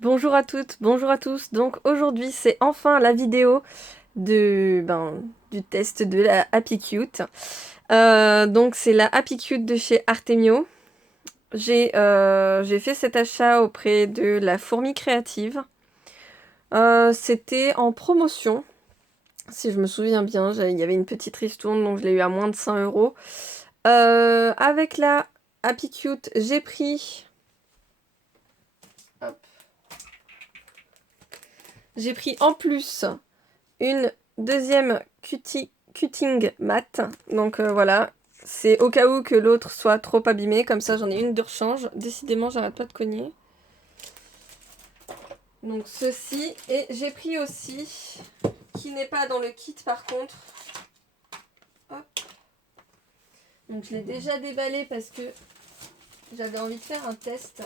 Bonjour à toutes, bonjour à tous. Donc aujourd'hui c'est enfin la vidéo du test de la Happy Cute. Donc c'est la Happy Cute de chez Artemio. J'ai fait cet achat auprès de la Fourmi Créative. C'était en promotion, si je me souviens bien. Il y avait une petite ristourne, donc je l'ai eu à moins de 5 euros. Avec la Happy Cute, j'ai pris... hop, j'ai pris en plus une deuxième cutting mat. Donc voilà, c'est au cas où que l'autre soit trop abîmé. Comme ça, j'en ai une de rechange. Décidément, j'arrête pas de cogner. Donc ceci. Et j'ai pris aussi, qui n'est pas dans le kit par contre. Hop. Donc je l'ai déjà déballé parce que j'avais envie de faire un test.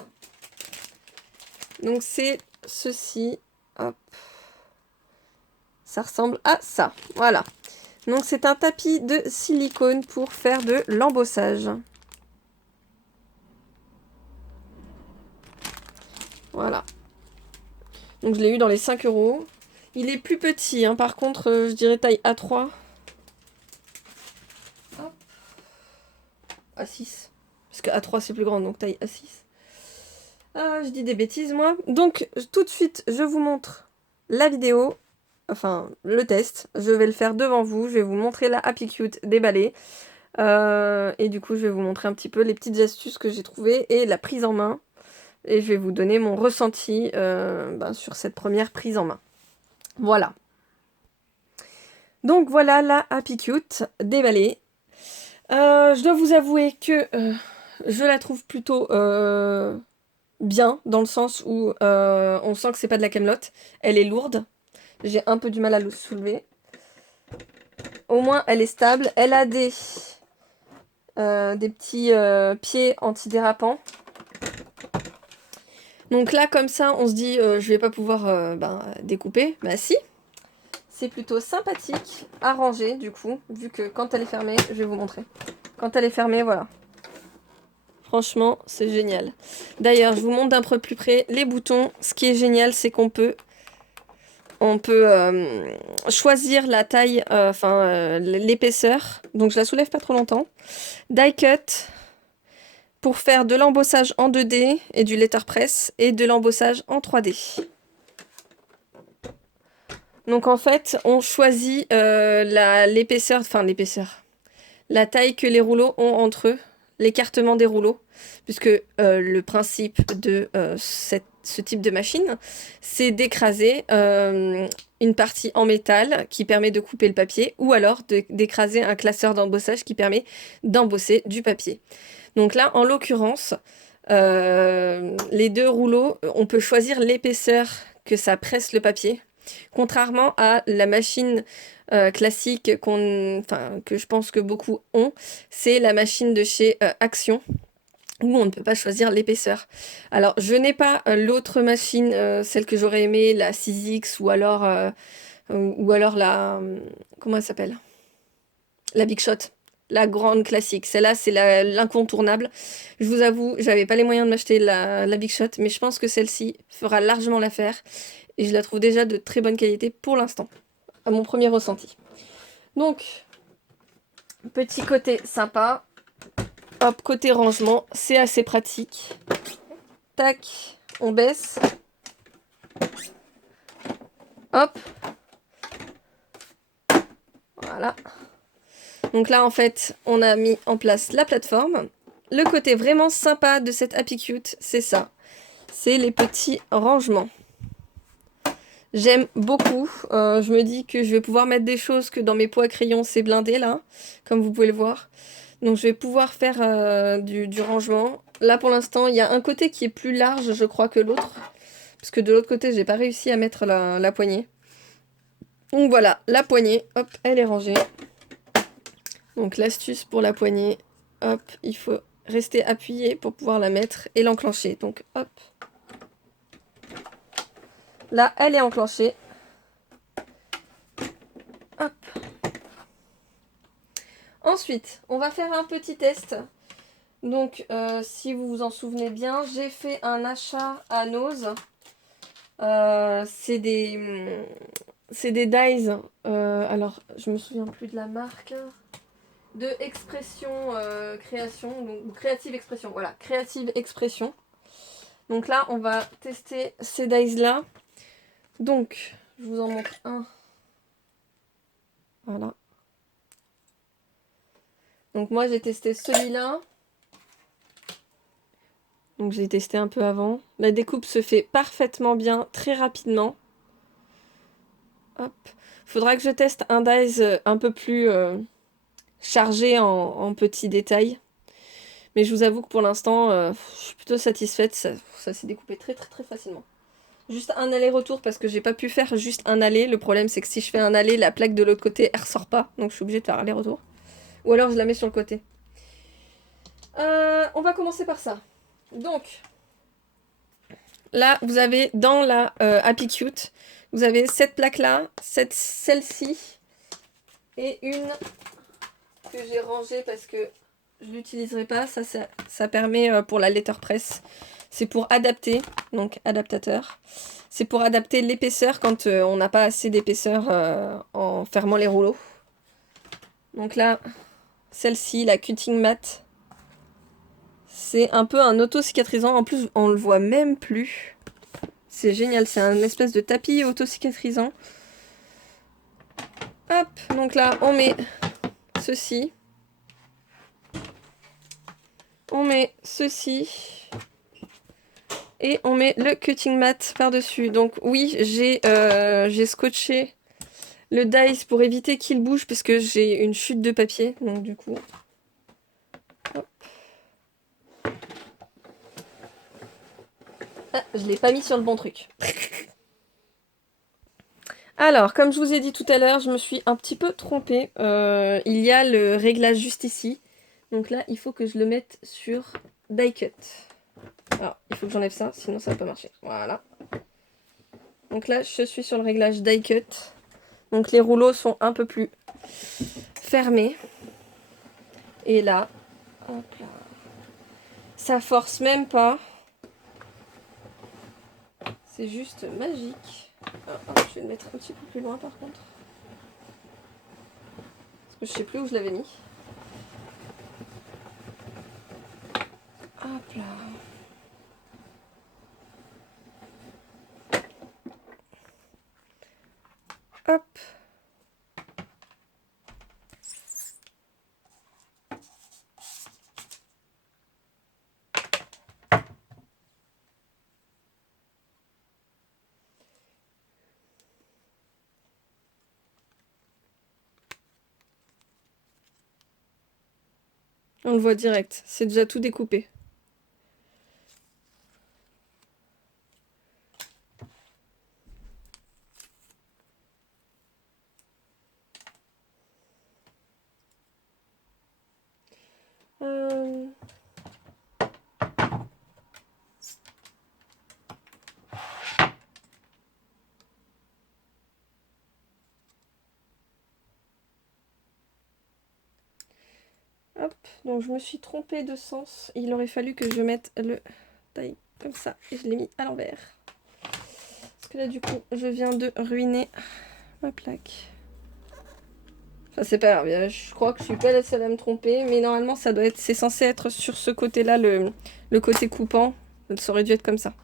Donc c'est ceci. Hop. Ça ressemble à ça. Voilà. Donc c'est un tapis de silicone pour faire de l'embossage. Voilà. Donc je l'ai eu dans les 5 euros. Il est plus petit, hein, par contre, je dirais taille A3. Hop. A6. Parce que A3 c'est plus grand, donc taille A6. Ah, je dis des bêtises, moi. Donc, tout de suite, je vous montre la vidéo. Enfin, le test. Je vais le faire devant vous. Je vais vous montrer la Happy Cute déballée. Et du coup, je vais vous montrer un petit peu les petites astuces que j'ai trouvées et la prise en main. Et je vais vous donner mon ressenti sur cette première prise en main. Voilà. Donc voilà la Happy Cute déballée. Je dois vous avouer que je la trouve plutôt bien, dans le sens où on sent que c'est pas de la camelote. Elle est lourde. J'ai un peu du mal à le soulever. Au moins, elle est stable. Elle a des petits pieds antidérapants. Donc là, comme ça, on se dit, je vais pas pouvoir découper. Bah si, c'est plutôt sympathique à ranger, du coup, vu que quand elle est fermée, je vais vous montrer. Quand elle est fermée, voilà. Franchement, c'est génial. D'ailleurs, je vous montre d'un peu plus près les boutons. Ce qui est génial, c'est qu'on peut choisir la taille, l'épaisseur. Donc, je la soulève pas trop longtemps. Die cut pour faire de l'embossage en 2D et du letterpress et de l'embossage en 3D. Donc, en fait, on choisit l'épaisseur, la taille que les rouleaux ont entre eux, l'écartement des rouleaux, puisque le principe de ce type de machine, c'est d'écraser une partie en métal qui permet de couper le papier, ou alors d'écraser un classeur d'embossage qui permet d'embosser du papier. Donc là, en l'occurrence, les deux rouleaux, on peut choisir l'épaisseur que ça presse le papier. Contrairement à la machine classique que je pense que beaucoup ont, c'est la machine de chez Action, où on ne peut pas choisir l'épaisseur. Alors, je n'ai pas l'autre machine, celle que j'aurais aimé, la 6X, ou alors comment elle s'appelle? La Big Shot. La grande classique. Celle-là, c'est l'incontournable. Je vous avoue, j'avais pas les moyens de m'acheter la Big Shot, mais je pense que celle-ci fera largement l'affaire. Et je la trouve déjà de très bonne qualité pour l'instant, à mon premier ressenti. Donc, petit côté sympa. Hop, côté rangement, c'est assez pratique. Tac, on baisse. Hop. Voilà. Donc là, en fait, on a mis en place la plateforme. Le côté vraiment sympa de cette Happy Cute, c'est ça. C'est les petits rangements. J'aime beaucoup. Je me dis que je vais pouvoir mettre des choses que dans mes pots à crayons, c'est blindé là, comme vous pouvez le voir. Donc je vais pouvoir faire du rangement. Là pour l'instant, il y a un côté qui est plus large, je crois, que l'autre. Parce que de l'autre côté, j'ai pas réussi à mettre la poignée. Donc voilà, la poignée, hop, elle est rangée. Donc l'astuce pour la poignée, hop, il faut rester appuyé pour pouvoir la mettre et l'enclencher. Donc hop. Là, elle est enclenchée. Hop. Ensuite, on va faire un petit test. Donc, si vous vous en souvenez bien, j'ai fait un achat à Nose C'est des dies. Alors, je me souviens plus de la marque. De expression création, donc créative expression. Voilà, créative expression. Donc là, on va tester ces dies là. Donc, je vous en montre un. Voilà. Donc moi, j'ai testé celui-là. Donc j'ai testé un peu avant. La découpe se fait parfaitement bien, très rapidement. Hop. Faudra que je teste un dies un peu plus chargé en petits détails. Mais je vous avoue que pour l'instant, je suis plutôt satisfaite. Ça s'est découpé très très très facilement. Juste un aller-retour parce que j'ai pas pu faire juste un aller. Le problème c'est que si je fais un aller, la plaque de l'autre côté elle ressort pas. Donc je suis obligée de faire aller-retour. Ou alors je la mets sur le côté. On va commencer par ça. Donc, là vous avez dans la Happy Cute, vous avez cette plaque là, celle-ci et une que j'ai rangée parce que je l'utiliserai pas. Ça permet pour la letterpress. C'est pour adapter, donc adaptateur. C'est pour adapter l'épaisseur quand on n'a pas assez d'épaisseur en fermant les rouleaux. Donc là, celle-ci, la cutting mat, c'est un peu un auto-cicatrisant. En plus, on le voit même plus. C'est génial, c'est un espèce de tapis auto-cicatrisant. Hop, donc là, on met ceci. On met ceci. Et on met le cutting mat par-dessus. Donc oui, j'ai scotché le dice pour éviter qu'il bouge parce que j'ai une chute de papier. Donc du coup... Hop. Ah, je l'ai pas mis sur le bon truc. Alors, comme je vous ai dit tout à l'heure, je me suis un petit peu trompée. Il y a le réglage juste ici. Donc là, il faut que je le mette sur die cut. Alors, il faut que j'enlève ça, sinon ça va pas marcher. Voilà. Donc là, je suis sur le réglage die cut. Donc les rouleaux sont un peu plus fermés. Et là, hop là. Ça force même pas. C'est juste magique. Je vais le mettre un petit peu plus loin par contre. Parce que je sais plus où je l'avais mis. Hop là. Hop. On le voit direct. C'est déjà tout découpé. Hop, donc je me suis trompée de sens. Il aurait fallu que je mette le taille comme ça. Et je l'ai mis à l'envers. Parce que là, du coup, je viens de ruiner ma plaque. Enfin, c'est pas grave. Je crois que je suis pas la seule à me tromper. Mais normalement, ça doit être, c'est censé être sur ce côté-là, le côté coupant. Ça aurait dû être comme ça.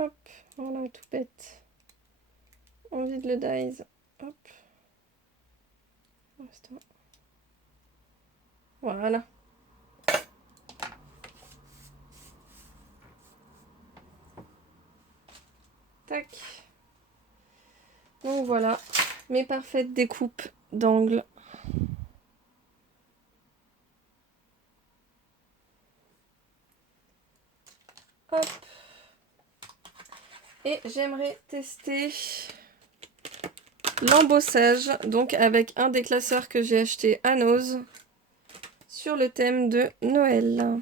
Hop, voilà, tout bête. On vide le dies. Hop. Voilà. Tac. Donc voilà. mes parfaites découpes d'angles. Hop. Et j'aimerais tester l'embossage, donc avec un des classeurs que j'ai acheté à Nose sur le thème de Noël.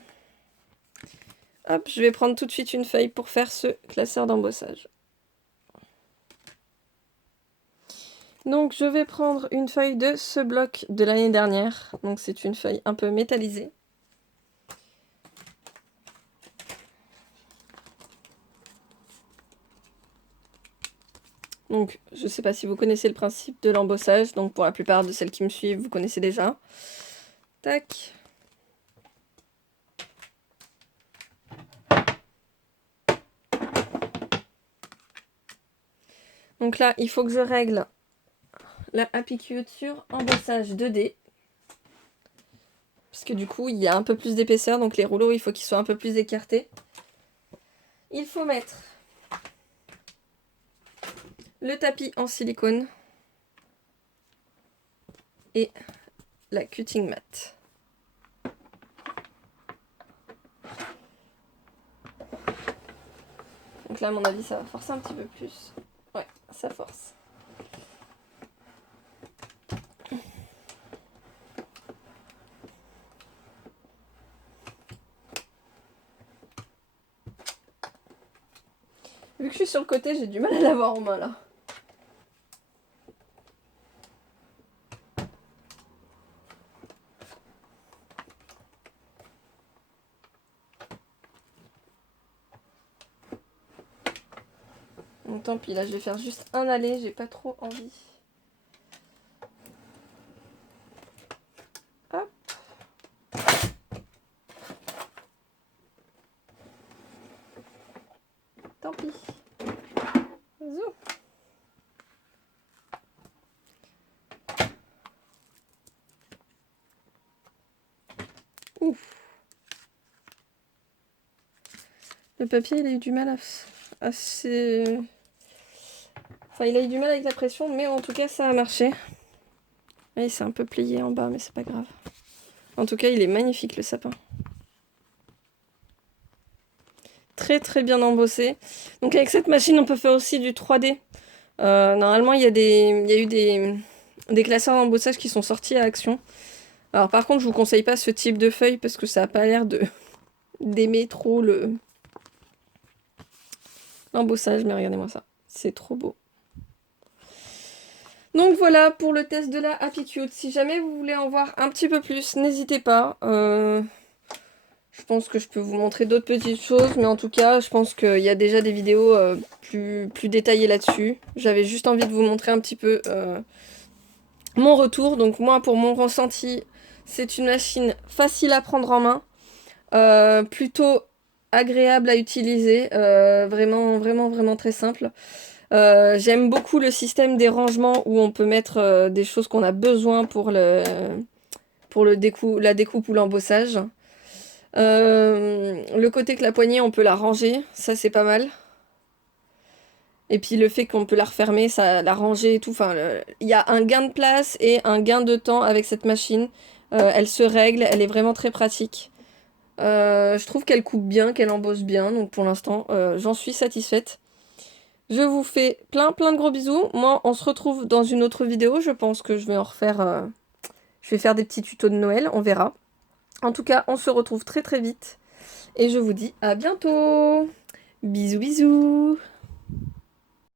Hop, je vais prendre tout de suite une feuille pour faire ce classeur d'embossage. Donc je vais prendre une feuille de ce bloc de l'année dernière. Donc c'est une feuille un peu métallisée. Donc je ne sais pas si vous connaissez le principe de l'embossage. Donc pour la plupart de celles qui me suivent, vous connaissez déjà. Tac. Donc là, il faut que je règle la applique sur embossage 2D. Parce que du coup, il y a un peu plus d'épaisseur, donc les rouleaux, il faut qu'ils soient un peu plus écartés. Il faut mettre le tapis en silicone et la cutting mat. Donc là, à mon avis, ça va forcer un petit peu plus. Ouais, ça force. Vu que je suis sur le côté, j'ai du mal à l'avoir en main là. Donc tant pis, là je vais faire juste un aller, j'ai pas trop envie. Hop. Tant pis. Zou. Ouf. Le papier, il a eu du mal à se... Enfin, il a eu du mal avec la pression, mais en tout cas, ça a marché. Et il s'est un peu plié en bas, mais c'est pas grave. En tout cas, il est magnifique, le sapin. Très très bien embossé. Donc avec cette machine, on peut faire aussi du 3D. Normalement, il y a eu des classeurs d'embossage qui sont sortis à Action. Alors par contre, je vous conseille pas ce type de feuille parce que ça n'a pas l'air d'aimer trop l'embossage. Mais regardez-moi ça, c'est trop beau. Donc voilà pour le test de la Happy Cute. Si jamais vous voulez en voir un petit peu plus, n'hésitez pas. Je pense que je peux vous montrer d'autres petites choses, mais en tout cas, je pense qu'il y a déjà des vidéos plus détaillées là-dessus. J'avais juste envie de vous montrer un petit peu mon retour. Donc moi, pour mon ressenti, c'est une machine facile à prendre en main, plutôt agréable à utiliser, vraiment, vraiment, vraiment très simple. J'aime beaucoup le système des rangements où on peut mettre des choses qu'on a besoin pour la découpe ou l'embossage. Le côté que la poignée, on peut la ranger, ça c'est pas mal. Et puis le fait qu'on peut la refermer, ça, la ranger et tout. Enfin, il y a un gain de place et un gain de temps avec cette machine. Elle se règle, elle est vraiment très pratique. Je trouve qu'elle coupe bien, qu'elle embosse bien. Donc pour l'instant, j'en suis satisfaite. Je vous fais plein de gros bisous. Moi, on se retrouve dans une autre vidéo. Je pense que je vais en refaire... je vais faire des petits tutos de Noël, on verra. En tout cas, on se retrouve très très vite. Et je vous dis à bientôt. Bisous bisous.